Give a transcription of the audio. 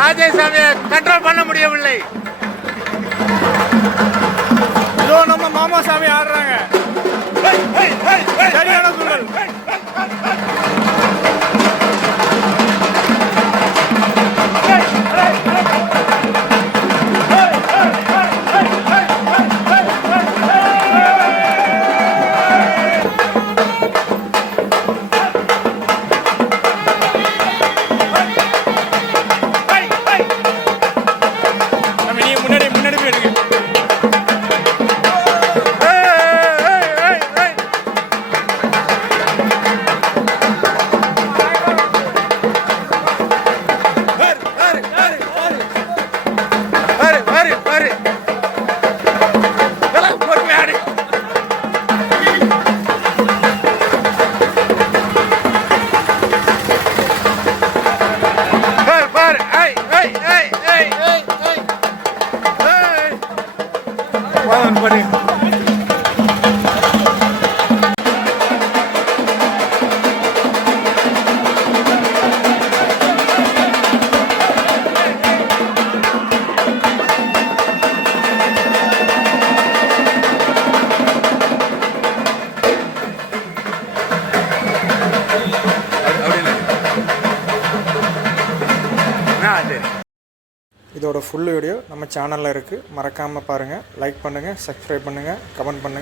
ராஜேசாமியை control பண்ண முடியவில்லை. இதோ நம்ம மாமாசாமி ஆடுறாங்க. சரியான சூழல். இதோட ஃபுல் வீடியோ நம்ம சேனலில் இருக்குது. மறக்காமல் பாருங்கள். லைக் பண்ணுங்கள், சப்ஸ்கிரைப் பண்ணுங்கள், கமெண்ட் பண்ணுங்கள்.